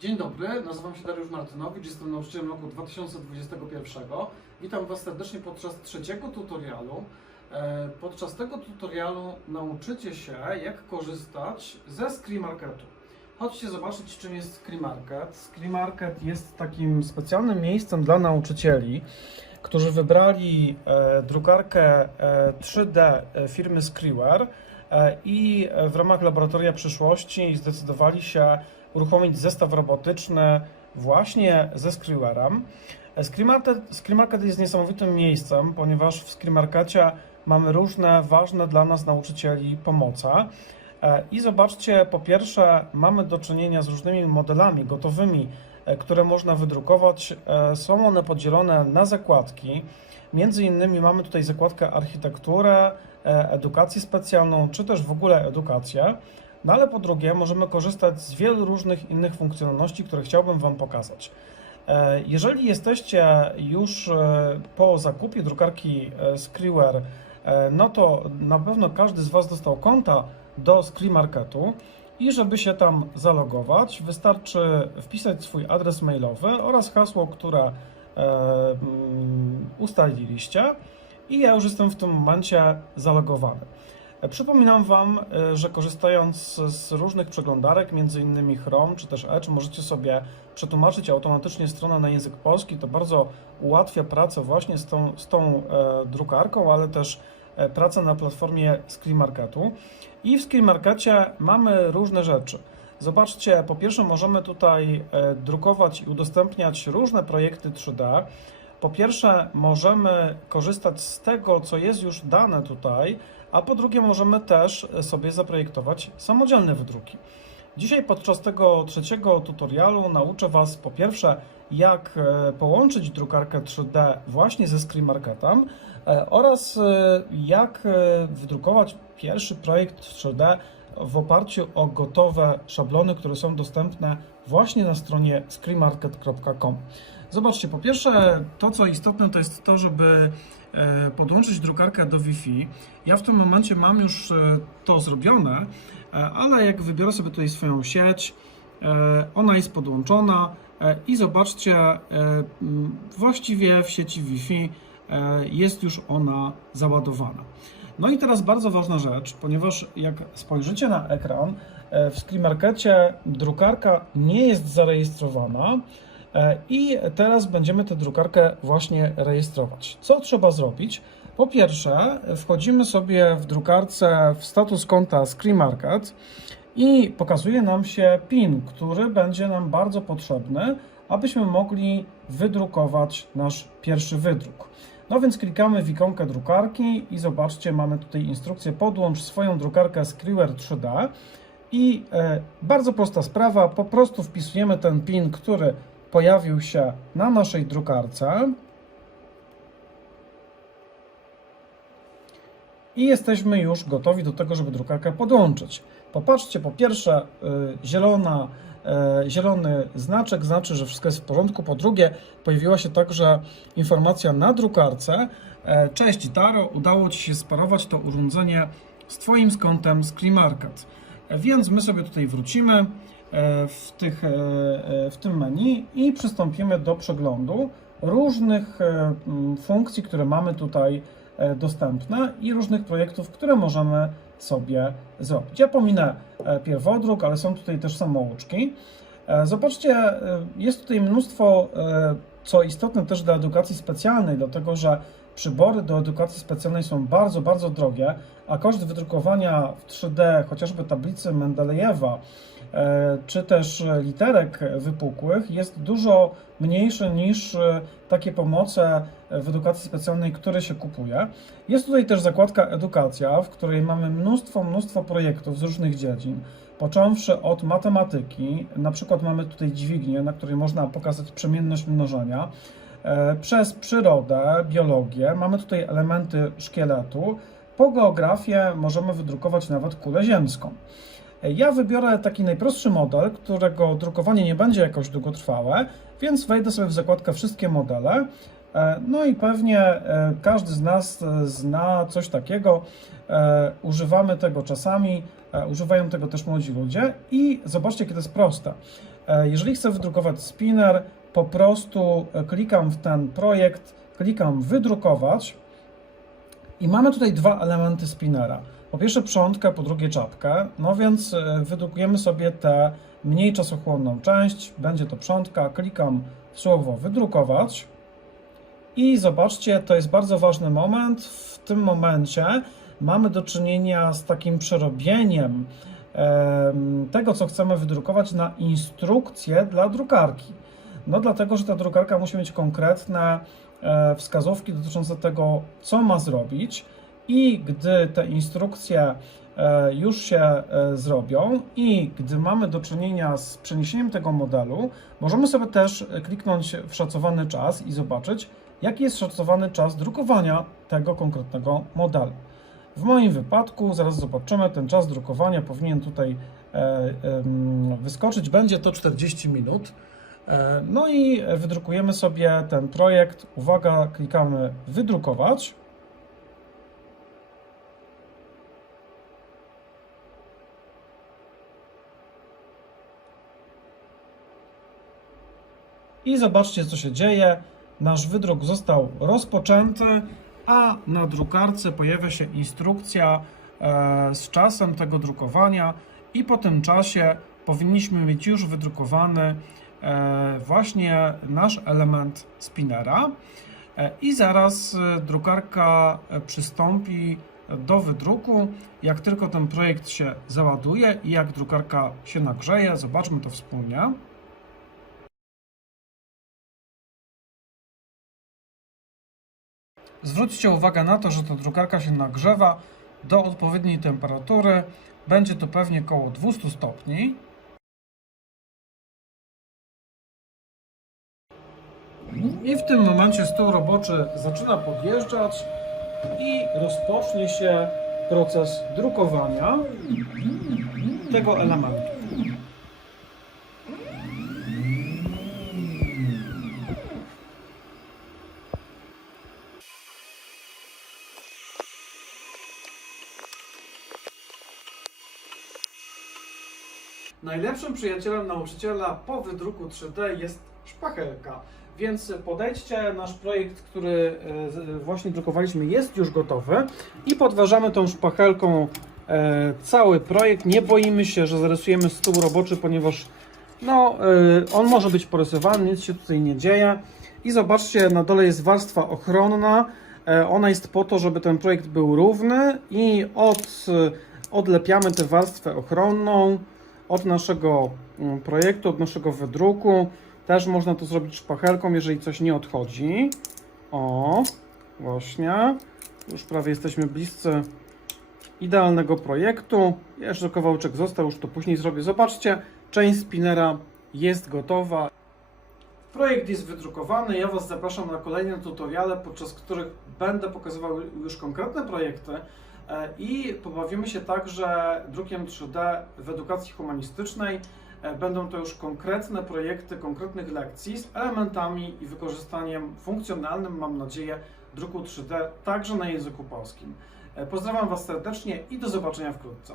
Dzień dobry, nazywam się Dariusz Martynowicz, jestem nauczycielem roku 2021. Witam Was serdecznie podczas trzeciego tutorialu. E, Podczas tego tutorialu nauczycie się, jak korzystać ze Screen Marketu. Chodźcie zobaczyć, czym jest Screen Market. Screen Market jest takim specjalnym miejscem dla nauczycieli, którzy wybrali e, drukarkę e, 3D e, firmy Screeware e, i e, w ramach laboratoria przyszłości zdecydowali się uruchomić zestaw robotyczny właśnie ze Screeware'em. Screen Market, Screen Market jest niesamowitym miejscem, ponieważ w Screen Markecie mamy różne ważne dla nas nauczycieli pomoce. E, I zobaczcie, po pierwsze, mamy do czynienia z różnymi modelami gotowymi, e, które można wydrukować. E, Są one podzielone na zakładki. Między innymi mamy tutaj zakładkę architekturę, edukację specjalną, czy też w ogóle edukację. No ale po drugie, możemy korzystać z wielu różnych innych funkcjonalności, które chciałbym Wam pokazać. Jeżeli jesteście już po zakupie drukarki e, no to na pewno każdy z Was dostał konta do Screen Marketu i żeby się tam zalogować, wystarczy wpisać swój adres mailowy oraz hasło, które e, mm, ustaliliście i ja już jestem w tym momencie zalogowany. E, Przypominam Wam, e, że korzystając z różnych przeglądarek, m.in. Chrome czy też Edge, możecie sobie przetłumaczyć automatycznie stronę na język polski. To bardzo ułatwia pracę właśnie z tą, z tą drukarką, ale też pracę na platformie Screen Marketu. I w Screen Markecie mamy różne rzeczy. Zobaczcie, po pierwsze możemy tutaj e, drukować i udostępniać różne projekty 3D. Po pierwsze, możemy korzystać z tego, co jest już dane tutaj, a po drugie, możemy też sobie zaprojektować samodzielne wydruki. Dzisiaj podczas tego trzeciego tutorialu nauczę Was po pierwsze, jak e, połączyć drukarkę 3D właśnie ze Screen Marketem e, oraz e, jak e, wydrukować pierwszy projekt 3D w oparciu o gotowe szablony, które są dostępne właśnie na stronie screenmarket.com. Zobaczcie, po pierwsze, to co istotne, to jest to, żeby e, podłączyć drukarkę do Wi-Fi. Ja w tym momencie mam już e, to zrobione, e, ale jak wybiorę sobie tutaj swoją sieć, e, ona jest podłączona e, i zobaczcie, e, właściwie w sieci Wi-Fi e, jest już ona załadowana. No i teraz bardzo ważna rzecz, ponieważ jak spojrzycie na ekran, e, w Screen Markecie drukarka nie jest zarejestrowana e, i teraz będziemy tę drukarkę właśnie rejestrować. Co trzeba zrobić? Po pierwsze, wchodzimy sobie w drukarce w status konta Screen Market i pokazuje nam się PIN, który będzie nam bardzo potrzebny, abyśmy mogli wydrukować nasz pierwszy wydruk. No więc klikamy w ikonkę drukarki i zobaczcie, mamy tutaj instrukcję. Podłącz swoją drukarkę Screwer 3D i e, bardzo prosta sprawa, po prostu wpisujemy ten PIN, który pojawił się na naszej drukarce. I jesteśmy już gotowi do tego, żeby drukarkę podłączyć. Popatrzcie, po pierwsze, y, zielona, y, zielony znaczek znaczy, że wszystko jest w porządku. Po drugie, pojawiła się także informacja na drukarce. e, Cześć Taro, udało Ci się sparować to urządzenie z Twoim skontem Screen Market. E, Więc my sobie tutaj wrócimy e, w, tych, w tym menu i przystąpimy do przeglądu różnych funkcji, które mamy tutaj dostępne i różnych projektów, które możemy sobie zrobić. Ja pominę e, pierwodruk, ale są tutaj też samouczki. E, Zobaczcie, e, jest tutaj mnóstwo, co istotne też dla edukacji specjalnej, dlatego że przybory do edukacji specjalnej są bardzo, bardzo drogie, a koszt wydrukowania w 3D chociażby tablicy Mendelejewa czy też literek wypukłych jest dużo mniejszy niż e, takie pomoce w edukacji specjalnej, które się kupuje. Jest tutaj też zakładka edukacja, w której mamy mnóstwo, mnóstwo projektów z różnych dziedzin. Począwszy od matematyki, na przykład mamy tutaj dźwignię, na której można pokazać przemienność mnożenia, e, przez przyrodę, biologię, mamy tutaj elementy szkieletu, po geografię możemy wydrukować nawet kulę ziemską. Ja wybiorę taki najprostszy model, którego drukowanie nie będzie jakoś długotrwałe, więc wejdę sobie w zakładkę wszystkie modele E, No i pewnie e, każdy z nas e, zna coś takiego. Używamy tego czasami, używają tego też młodzi ludzie i zobaczcie, to jest proste. Jeżeli chcę wydrukować spinner, po prostu klikam w ten projekt, klikam wydrukować i mamy tutaj dwa elementy spinnera. Po pierwsze przątkę, po drugie czapkę. No więc e, wydrukujemy sobie tę mniej czasochłonną część. Będzie to przątka. Klikam w słowo wydrukować. I zobaczcie, to jest bardzo ważny moment. W tym momencie mamy do czynienia z takim przerobieniem em, tego, co chcemy wydrukować na instrukcję dla drukarki. No dlatego, że ta drukarka musi mieć konkretne e, wskazówki dotyczące tego, co ma zrobić i gdy te instrukcje e, już się e, zrobią i gdy mamy do czynienia z przeniesieniem tego modelu, możemy sobie też kliknąć w szacowany czas i zobaczyć, jaki jest szacowany czas drukowania tego konkretnego modelu. W moim wypadku, zaraz zobaczymy, ten czas drukowania powinien tutaj e, wyskoczyć. Będzie to 40 minut. No i wydrukujemy sobie ten projekt. Uwaga, klikamy wydrukować. I zobaczcie, co się dzieje. Nasz wydruk został rozpoczęty, a na drukarce pojawia się instrukcja e, z czasem tego drukowania, i po tym czasie powinniśmy mieć już wydrukowany e, właśnie nasz element spinnera. E, I zaraz drukarka przystąpi do wydruku. Jak tylko ten projekt się załaduje i jak drukarka się nagrzeje, zobaczmy to wspólnie. Zwróćcie uwagę na to, że ta drukarka się nagrzewa do odpowiedniej temperatury. Będzie to pewnie około 200 stopni. I w tym momencie stół roboczy zaczyna podjeżdżać i rozpocznie się proces drukowania tego elementu. Najlepszym przyjacielem nauczyciela po wydruku 3D jest szpachelka. Więc podejdźcie, nasz projekt, który e, właśnie drukowaliśmy, jest już gotowy i podważamy tą szpachelką e, cały projekt. Nie boimy się, że zarysujemy stół roboczy, ponieważ no, e, on może być porysowany, nic się tutaj nie dzieje. I zobaczcie, na dole jest warstwa ochronna. Ona jest po to, żeby ten projekt był równy i od, odlepiamy tę warstwę ochronną od naszego mm, projektu, od naszego wydruku. Też można to zrobić szpachelką, jeżeli coś nie odchodzi. O, właśnie. Już prawie jesteśmy bliscy idealnego projektu. Jeszcze kawałeczek został, już to później zrobię. Zobaczcie, część spinnera jest gotowa. Projekt jest wydrukowany. Ja Was zapraszam na kolejne tutoriale, podczas których będę pokazywał już konkretne projekty i pobawimy się także drukiem 3D w edukacji humanistycznej. E, Będą to już konkretne projekty konkretnych lekcji z elementami i wykorzystaniem funkcjonalnym, mam nadzieję, druku 3D także na języku polskim. E, Pozdrawiam Was serdecznie i do zobaczenia wkrótce.